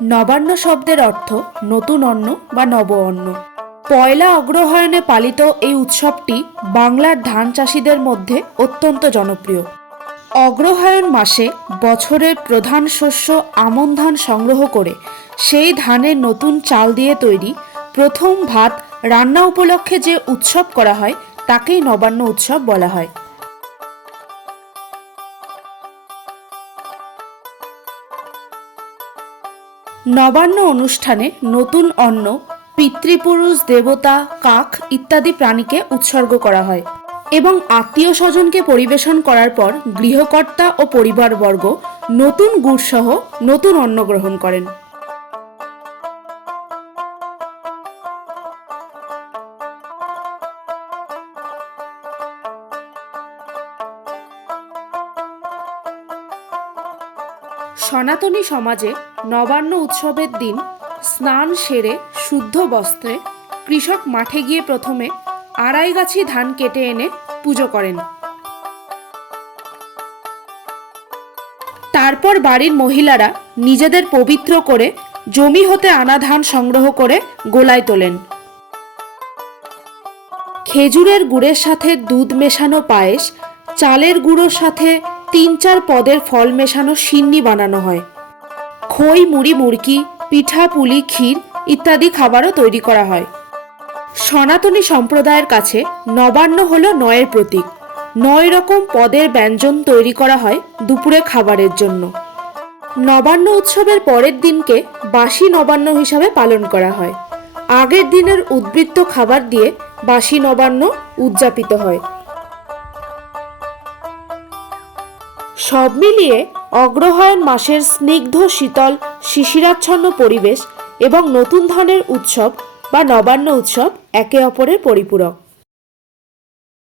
নবান্ন শব্দের অর্থ নতুন অন্ন বা নব অন্ন। পয়লা অগ্রহায়ণে পালিত এই উৎসবটি বাংলার ধান চাষিদের মধ্যে অত্যন্ত জনপ্রিয়। অগ্রহায়ণ মাসে বছরের প্রধান শস্য আমন ধান সংগ্রহ করে সেই ধানের নতুন চাল দিয়ে তৈরি প্রথম ভাত রান্না উপলক্ষে যে উৎসব করা হয় তাকেই নবান্ন উৎসব বলা হয়। নবান্ন অনুষ্ঠানে নতুন অন্ন পিতৃপুরুষ, দেবতা, কাক ইত্যাদি প্রাণীকে উৎসর্গ করা হয় এবং আত্মীয় স্বজনকে পরিবেশন করার পর গৃহকর্তা ও পরিবারবর্গ নতুন গুড়সহ নতুন অন্ন গ্রহণ করেন। সনাতনী সমাজে নবান্ন উৎসবের দিন স্নান সেরে শুদ্ধ বস্ত্রে কৃষক মাঠে গিয়ে প্রথমে আড়াই গাছি ধান কেটে এনে পুজো করেন। তারপর বাড়ির মহিলারা নিজেদের পবিত্র করে জমি হতে আনা ধান সংগ্রহ করে গোলায় তোলেন। খেজুরের গুড়ের সাথে দুধ মেশানো পায়েস, চালের গুঁড়োর সাথে ৩-৪ পদের ফল মেশানো সিন্নি বানানো হয়। খই, মুড়ি, মুড়কি, পিঠা, পুলি, ক্ষীর ইত্যাদি খাবারও তৈরি করা হয়। সনাতনী সম্প্রদায়ের কাছে নবান্ন হল ৯-এর প্রতীক। ৯ রকম পদের ব্যঞ্জন তৈরি করা হয় দুপুরে খাবারের জন্য। নবান্ন উৎসবের পরের দিনকে বাসি নবান্ন হিসাবে পালন করা হয়। আগের দিনের উদ্বৃত্ত খাবার দিয়ে বাসি নবান্ন উদযাপিত হয়। সব মিলিয়ে অগ্রহায়ণ মাসের স্নিগ্ধ শীতল শিশিরাচ্ছন্ন পরিবেশ এবং নতুন ধানের উৎসব বা নবান্ন উৎসব একে অপরের পরিপূরক।